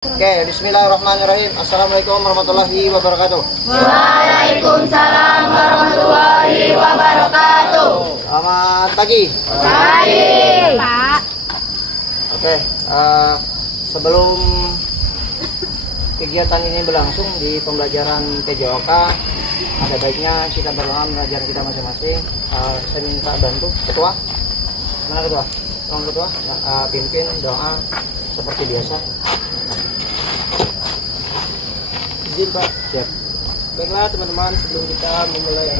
Oke, bismillahirrahmanirrahim. Assalamualaikum warahmatullahi wabarakatuh. Waalaikumsalam warahmatullahi wabarakatuh. Selamat pagi. Pagi, Pak. Oke, sebelum kegiatan ini berlangsung di pembelajaran PJOK, ada baiknya kita berdoa mengajar kita masing-masing. Saya minta bantu ketua. Mana ketua? Tolong ketua, pimpin doa seperti biasa. Izin Pak. Siap. Baiklah teman-teman, sebelum kita memulai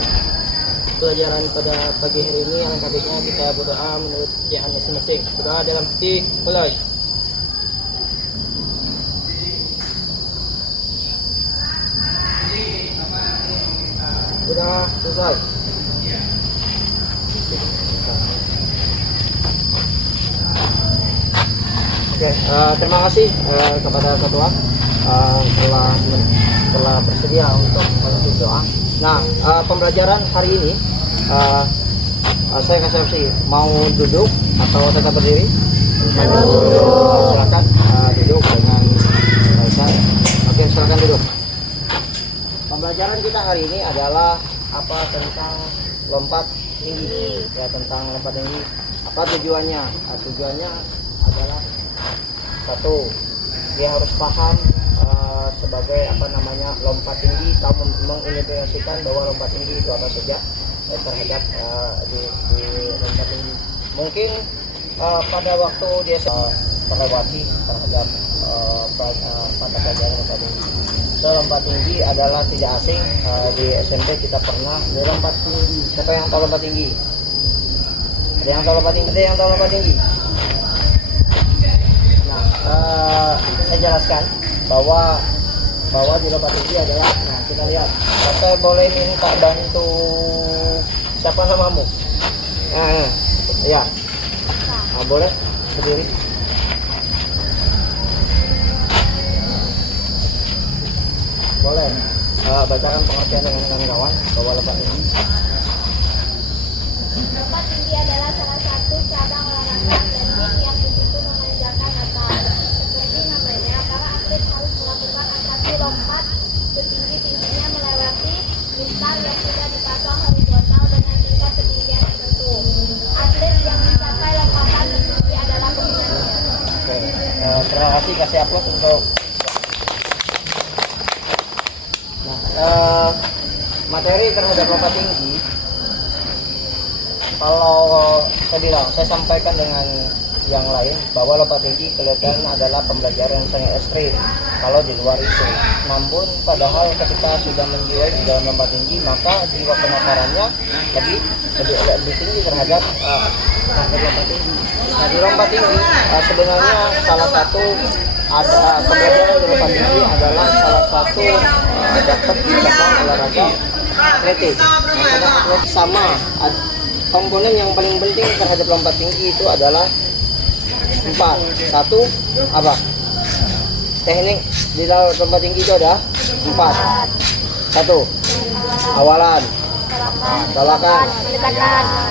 pelajaran pada pagi hari ini, alangkah baiknya kita berdoa menurut kepercayaan masing-masing. Berdoa dalam hati, mulai. Sudah selesai. Oke, terima kasih kepada ketua telah bersedia untuk menuntut doa. Nah, pembelajaran hari ini saya kasih opsi mau duduk atau tetap berdiri. Silakan duduk dengan saya. Oke, silakan duduk. Pembelajaran kita hari ini adalah tentang lompat tinggi, ya, tentang lompat tinggi. Apa tujuannya? Tujuannya adalah satu, dia harus paham sebagai lompat tinggi, kamu mengidentifikasikan bahwa lompat tinggi itu apa saja terhadap di lompat tinggi. Mungkin pada waktu dia terlewati terhadap pada pelajaran lompat tinggi. Lompat tinggi adalah tidak asing. Di SMP kita pernah lompat tinggi. Siapa yang tahu lompat tinggi? Ada yang tahu lompat tinggi? Ada yang tahu lompat tinggi? Nah, saya jelaskan bahwa di lompat tinggi adalah, nah kita lihat. Saya boleh minta bantu siapa namamu? Ya, nah, boleh berdiri. Boleh bacakan pengertian dengan kawan-kawan bahwa lompat tinggi. Lompat tinggi adalah salah satu cabang olahraga atletik yang begitu memanjakan mata. Seperti namanya, para atlet harus melakukan atraksi lompat setinggi-tingginya melewati mistar yang sudah dipasang horizontal dengan tingkat ketinggian tertentu. Atlet yang mencapai lompatan tertinggi adalah pemenangnya. Oke, terima kasih, kasih aplaus untuk. Nah, materi terhadap lompat tinggi, kalau saya sampaikan dengan yang lain bahwa lompat tinggi kelihatan adalah pembelajaran yang sangat ekstrim kalau di luar itu. Namun padahal ketika sudah menjiwai di dalam lompat tinggi, maka jiwa penasarannya lebih tinggi terhadap lompat tinggi. Nah, di lompat tinggi sebenarnya salah satu ada pembelajaran di lompat tinggi adalah salah satu dapat di cabang olahraga atletik. Nah, atletik sama komponen yang paling penting terhadap lompat tinggi itu adalah 4. Satu, apa? Teknik di dalam lompat tinggi itu ada 4. Satu, awalan, tolakan,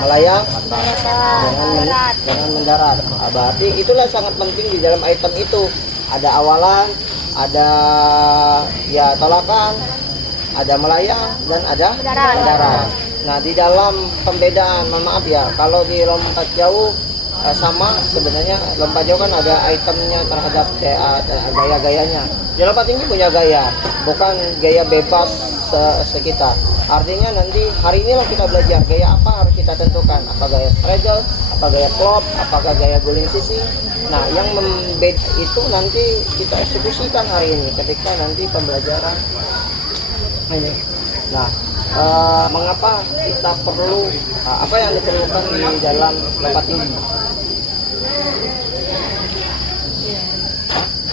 melayang, dengan mendarat. Berarti itulah sangat penting di dalam item itu. Ada awalan, ada ya tolakan, ada melayang, dan ada mendarat. Nah, di dalam pembedaan, mohon maaf ya, kalau di lompat jauh sama sebenarnya. Lompat jauh kan ada itemnya terhadap gaya-gayanya. Di lompat tinggi punya gaya, bukan gaya bebas sekitar. Artinya nanti hari inilah kita belajar gaya apa harus kita tentukan. Apa gaya straddle, apa gaya klop, apakah gaya guling sisi. Nah, yang membeda itu nanti kita eksekusikan hari ini ketika nanti pembelajaran ini. Nah, mengapa kita perlu apa yang diperlukan di dalam lompat tinggi?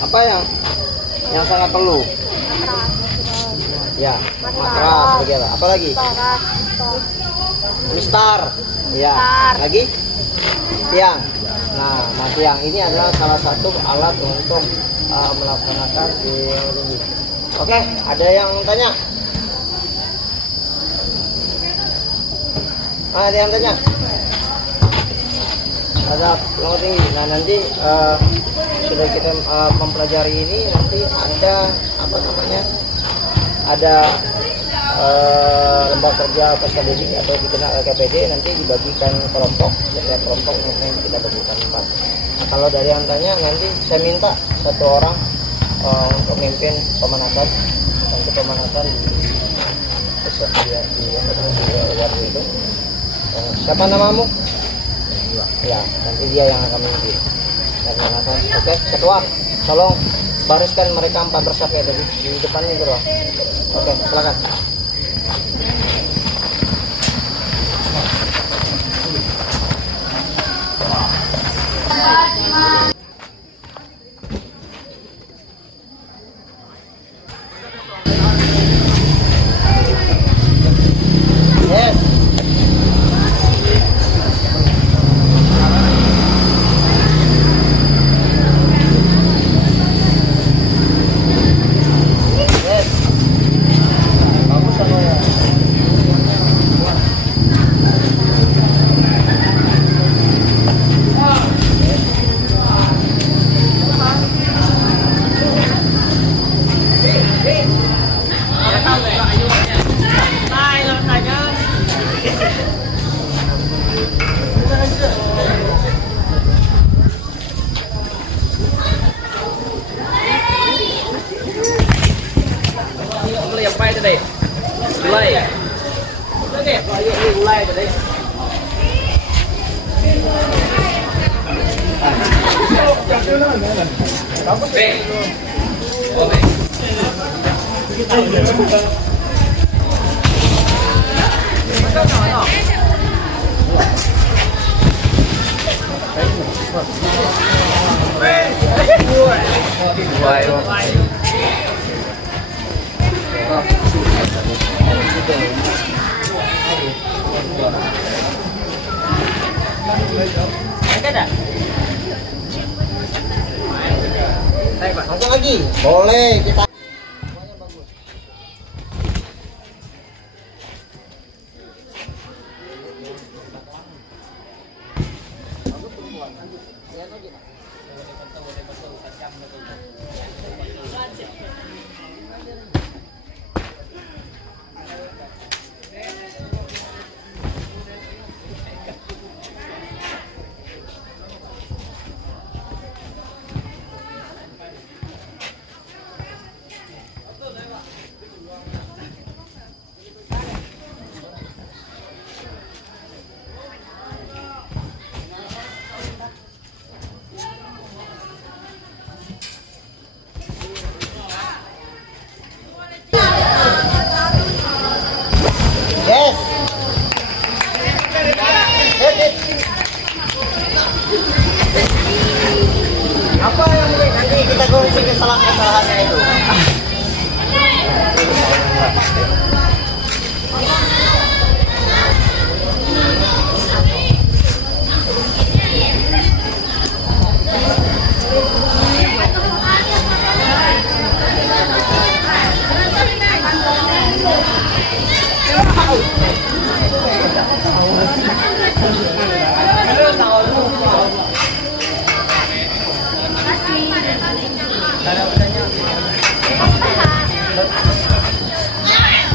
Apa yang sangat perlu? Ya, matras, begitu. Apa lagi? Mistar. Ya, lagi? Tiang. Nah, tiang ini adalah salah satu alat untuk melaksanakan teori. Oke, ada yang tanya? Ada yang tanya? Ada lompat tinggi. Nah, nanti sudah kita mempelajari ini, nanti ada apa namanya, ada lembaga kerja peserta didik atau dikenal LKPD, nanti dibagikan kelompok, setiap kelompok mungkin kita bagikan 4. Nah, kalau dari antaranya nanti saya minta 1 orang untuk memimpin pemanasan, untuk pemanasan di warga itu. Siapa namamu? Ya, nanti dia yang akan memimpin pemanasan. Oke, ketua, tolong bariskan mereka 4 bersaf ya tadi di depannya itu loh. Oke, silakan. Yes. Yes. Bagus sama ya. Angkat lagi, boleh kita. Semuanya bagus. Yes. Apa yang nanti kita kongsi kesalahan-kesalahannya itu?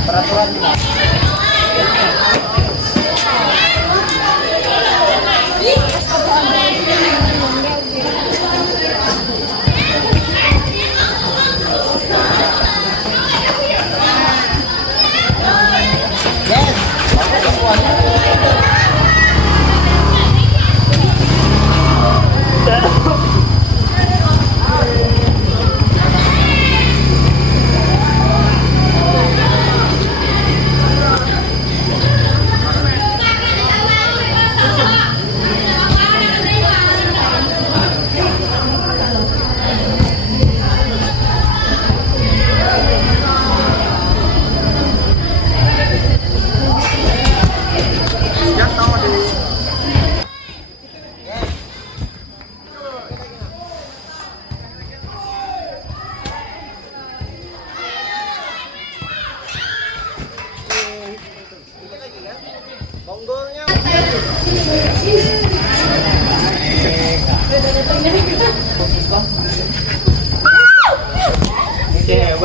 Peraturan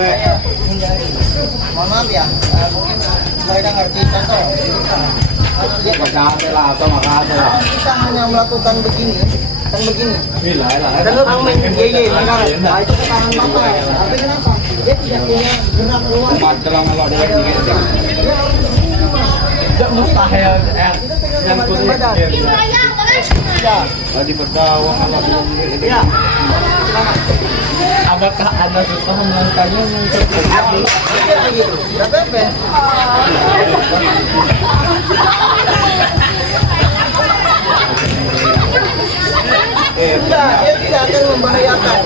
hindari. Mohon maaf ya, mungkin mereka ngerti contoh. Kita hanya melakukan begini, kan begini. Tenang main gini, nah itu tahan mata. Tapi kenapa? Dia tidak punya gerak keluar. Tidak mustahil yang kulit. Ya. Di berkawang Ya. Adakah Anda suka mengangkatnya untuk Gitu. Berapa? Tidak, dia tidak akan membahayakan.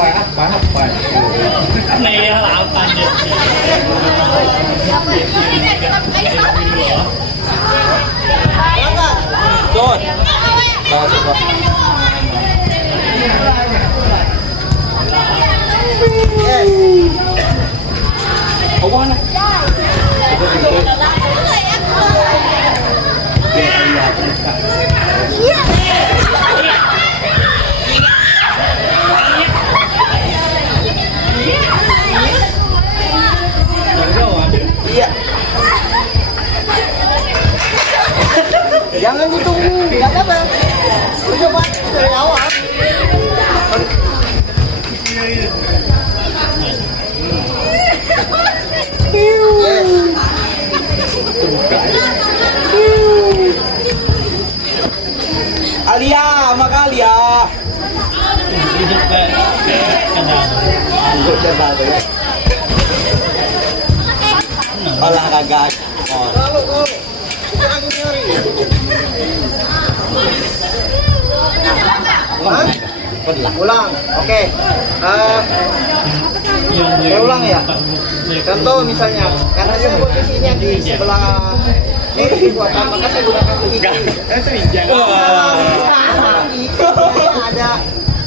Apa? Này là tàn nhẫn. Rồi. Ba coba. Không có này. Iya. Jangan ditunggu, nggak apa-apa. Coba dari awal. Alia, maka Alia. Olahraga. Kalau jangan nyari. Ulang. Oke. Saya ulang ya. Contoh misalnya, karena saya posisinya di sebelah kiri kekuatan, maka saya gunakan kaki kiri.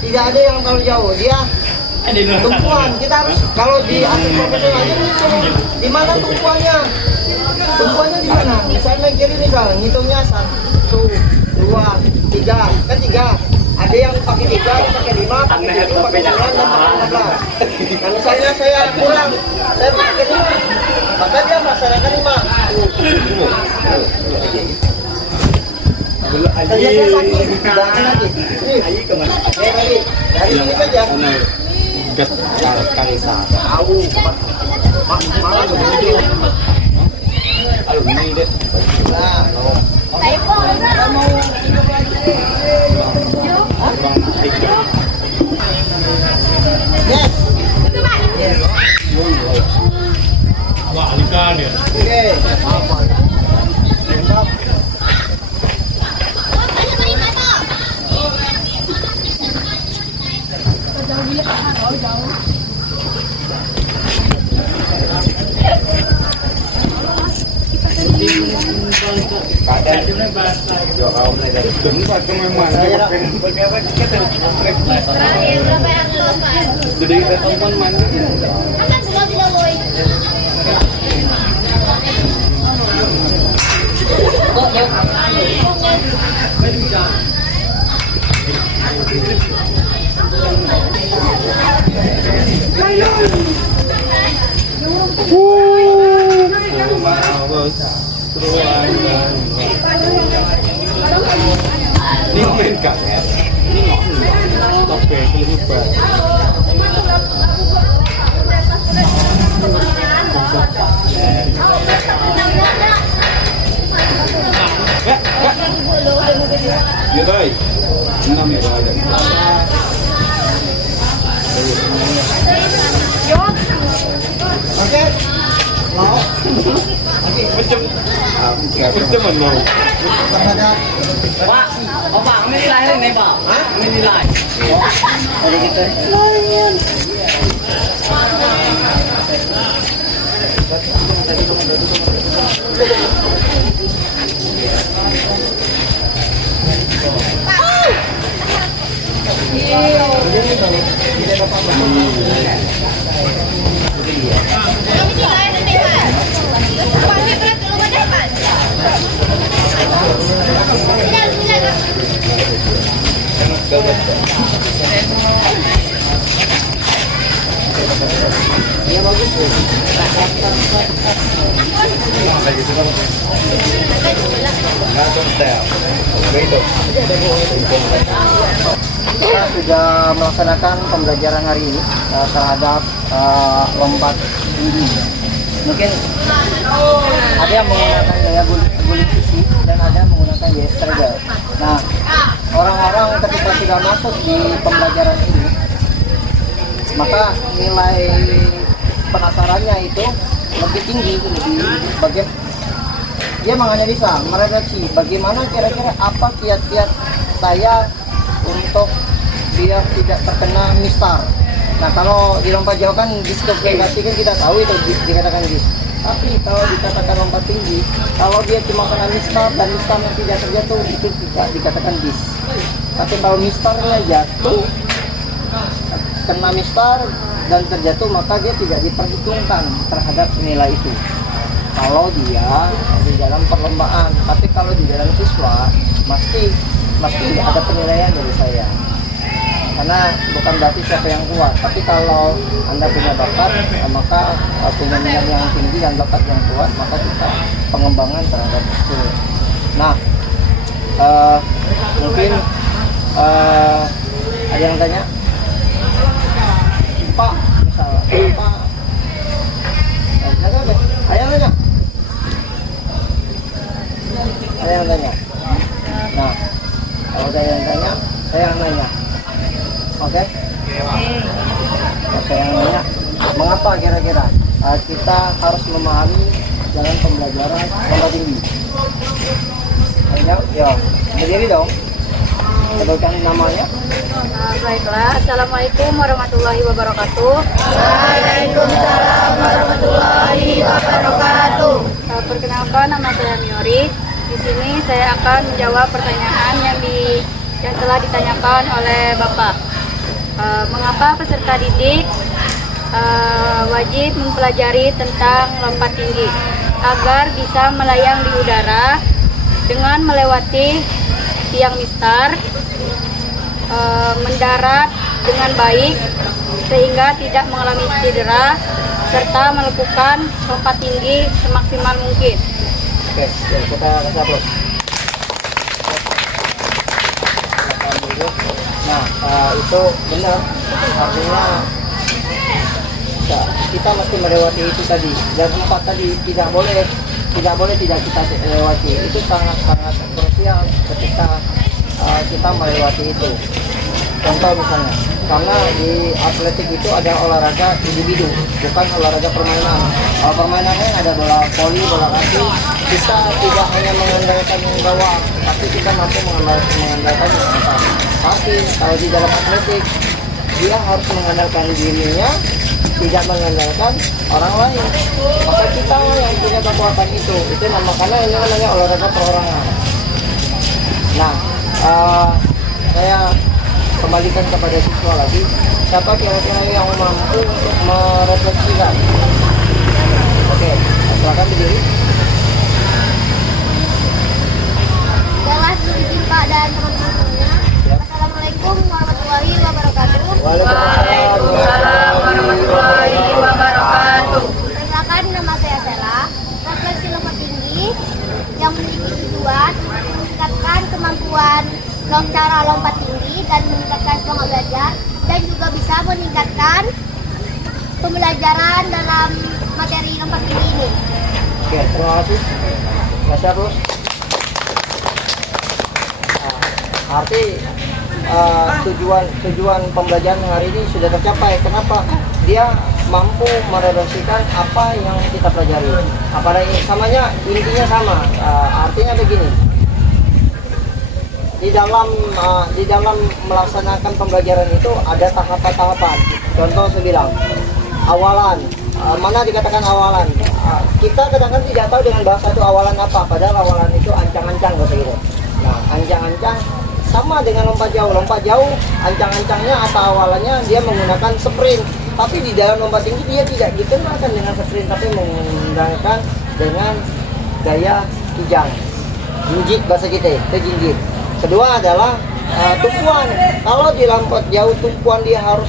Tidak ada yang terlalu jauh. Dia tumpuan. Kita harus kalau di atlet profesional ini di mana tumpuannya? Tumpuannya di mana? Misalnya main kiri misalnya, ngitungnya 1, 2, 3, kan 3. Ada yang pakai 3, ada yang pakai 5, pakai 7, pakai 9, dan pakai 15. Nah misalnya saya kurang, saya pakai 5, maka dia melaksanakan 5. Terjadi sakit, jangan lagi. Lagi, dari sini saja. Karisa. Tahu, malah begitu. Ini deh. Nah, kita mau yes. Yes. Wah, Alika dia. Oke. Mantap. Terakhir berapa yang lepas? Jadi kita teman mandi. Apa sudah tidak boleh? Ini main karet. Ini ngomong. Tope keluar. Ya baik. 6 ya baik. Oke. Mau. Macam mana? Terhadap Pak, Pak, ini nilai ini, Pak. Hah? Ini nilai. ada kita. Tidak dapat Kami nilai nanti, Pak. Pak, ini berat dulu pada Pak. Tidak, tidak. Iya bagus tuh. Kita sudah melaksanakan pembelajaran hari ini terhadap lompat tinggi. Mungkin ada yang menggunakan gaya guling sisi dan ada yang menggunakan gaya struggle. Nah, orang-orang ketika sudah masuk di pembelajaran ini, maka nilai penasarannya itu lebih tinggi, lebih dia menganalisa, merefleksi bagaimana kira-kira apa kiat-kiat saya untuk biar tidak terkena mistar. Nah, kalau di lompat jauh kan diskriminasi kan kita tahu itu dikatakan dis. Tapi kalau dikatakan lompat tinggi, kalau dia cuma kena mistar dan mistarnya tidak terjatuh, itu tidak dikatakan dis. Tapi kalau mistarnya jatuh, kena mistar dan terjatuh, maka dia tidak diperhitungkan terhadap nilai itu. Kalau dia di dalam perlombaan, tapi kalau di dalam siswa, mesti ada penilaian dari saya. Karena bukan berarti siapa yang kuat, tapi kalau Anda punya bakat, maka punya minat yang tinggi dan bakat yang kuat, maka kita pengembangan terhadap itu. Nah, mungkin ada yang tanya, Pak, misalnya, Pak, ada yang tanya? Ada yang tanya? Nah, kalau ada yang tanya, saya yang nanya. Oke? Saya yang nanya, mengapa kira-kira kita harus memahami jalan pembelajaran lompat tinggi? Ya, berdiri dong. Sebutkan namanya. Baiklah, Assalamualaikum warahmatullahi wabarakatuh. Waalaikumsalam warahmatullahi wabarakatuh. Perkenalkan, nama saya Miori. Di sini saya akan menjawab pertanyaan yang telah ditanyakan oleh Bapak. Mengapa peserta didik wajib mempelajari tentang lompat tinggi agar bisa melayang di udara dengan melewati tiang mistar, mendarat dengan baik sehingga tidak mengalami cedera, serta melakukan lompat tinggi semaksimal mungkin. Oke, kita kasih aplaus. Nah, itu benar. Artinya kita mesti melewati itu tadi. Dan empat tadi tidak boleh tidak kita lewati. Itu sangat krusial ketika kita melewati itu. Contoh misalnya, karena di atletik itu ada olahraga individu, bukan olahraga permainan. Kalau permainan kan ada bola voli, bola kaki, kita tidak hanya mengandalkan yang bawah, tapi kita mampu mengandalkan yang atas. Tapi kalau di dalam atletik, dia harus mengandalkan dirinya, tidak mengandalkan orang lain. Maka kita yang punya kekuatan itu karena ini namanya olahraga perorangan. Nah, saya kembalikan kepada siswa lagi, siapa kira-kira yang mampu untuk merefleksikan? Oke, silakan berdiri. Jelas izin Pak dan teman-teman semuanya. Assalamualaikum warahmatullahi wabarakatuh. Waalaikumsalam warahmatullahi wabarakatuh. Perkenalkan, nama saya Sela. Refleksi lompat tinggi yang memiliki tujuan meningkatkan kemampuan cara lompat tinggi dan meningkatkan semangat belajar, dan juga bisa meningkatkan pembelajaran dalam materi lompat tinggi ini. Oke, terima kasih. Kasih terus. Arti tujuan pembelajaran hari ini sudah tercapai. Kenapa? Dia mampu merefleksikan apa yang kita pelajari. Samanya intinya sama. Artinya begini. Di dalam melaksanakan pembelajaran itu ada tahapan-tahapan. Contoh saya bilang, awalan. Mana dikatakan awalan? Kita kadang-kadang tidak tahu dengan bahasa itu awalan apa. Padahal awalan itu ancang-ancang gitu. Nah, ancang-ancang sama dengan lompat jauh. Lompat jauh, ancang-ancangnya atau awalannya dia menggunakan sprint. Tapi di dalam lompat tinggi dia tidak dikenakan dengan sprint, tapi menggunakan dengan gaya kijang. Jinjit bahasa kita, itu jinjit. Kedua adalah tumpuan. Kalau di lompat jauh tumpuan dia harus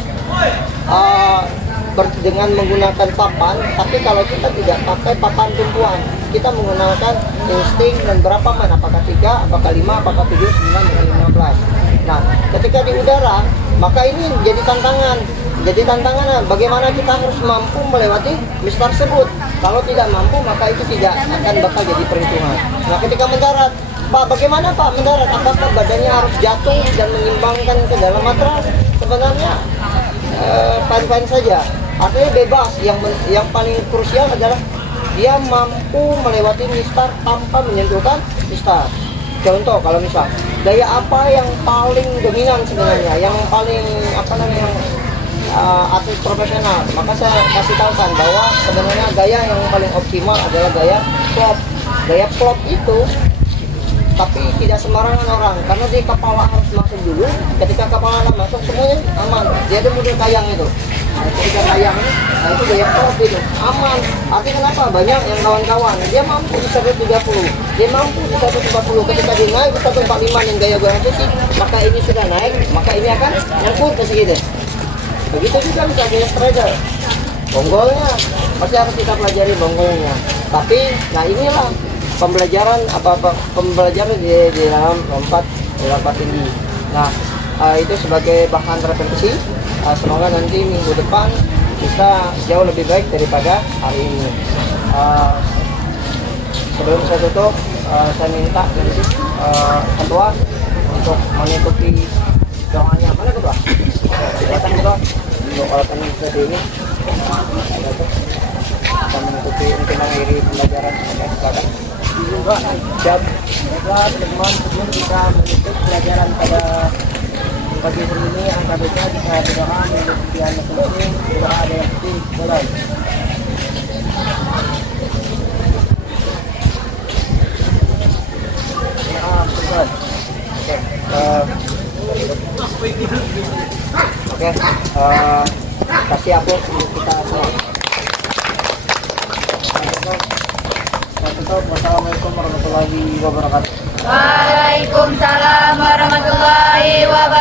dengan menggunakan papan, tapi kalau kita tidak pakai papan tumpuan, kita menggunakan insting dan berapa man, apakah 3, apakah 5, apakah 7, 9, dan 15. Nah, ketika di udara, maka ini jadi tantangan. Jadi tantangan bagaimana kita harus mampu melewati mist tersebut. Kalau tidak mampu, maka itu tidak akan bakal jadi perhitungan. Nah, ketika mendarat, Pak, bagaimana Pak mendarat? Apakah badannya harus jatuh dan menyimbangkan ke dalam matras? Sebenarnya fine-fine saja. Artinya bebas. Yang paling krusial adalah dia mampu melewati mistar tanpa menyentuhkan mistar. Contoh, kalau misal gaya apa yang paling dominan sebenarnya, yang paling atlet profesional, maka saya kasih tahukan bahwa sebenarnya gaya yang paling optimal adalah gaya flop. Gaya flop itu tapi tidak sembarangan orang, karena di kepala harus masuk dulu. Ketika kepala masuk semuanya aman, dia ada model kayang itu. Nah, ketika kayang ini, nah itu gaya flop itu aman. Artinya kenapa? Banyak yang kawan-kawan dia mampu di 130, dia mampu di 140. Ketika dia naik ke 145 yang gaya goyang sisi, maka ini sudah naik, maka ini akan nyangkut ke segitu. Begitu juga misalnya strider, bonggolnya pasti harus kita pelajari bonggolnya. Tapi nah inilah pembelajaran di dalam lompat tinggi. Nah, itu sebagai bahan repetisi. Semoga nanti minggu depan bisa jauh lebih baik daripada hari ini. Sebelum saya tutup, saya minta nanti ketua untuk mengikuti doanya. Mana ketua? Silakan ketua untuk alatan seperti ini. Kita mengikuti untuk mengakhiri pembelajaran. Silakan. Siap. Baiklah teman-teman, sebelum kita menutup pelajaran pada pagi hari ini, angka baca kita berdoa menuju pilihan masing-masing. Berdoa ada yang penting, mulai. Oke, kasih upload untuk kita semua. Wassalamualaikum warahmatullahi wabarakatuh. Waalaikumsalam warahmatullahi wabarakatuh.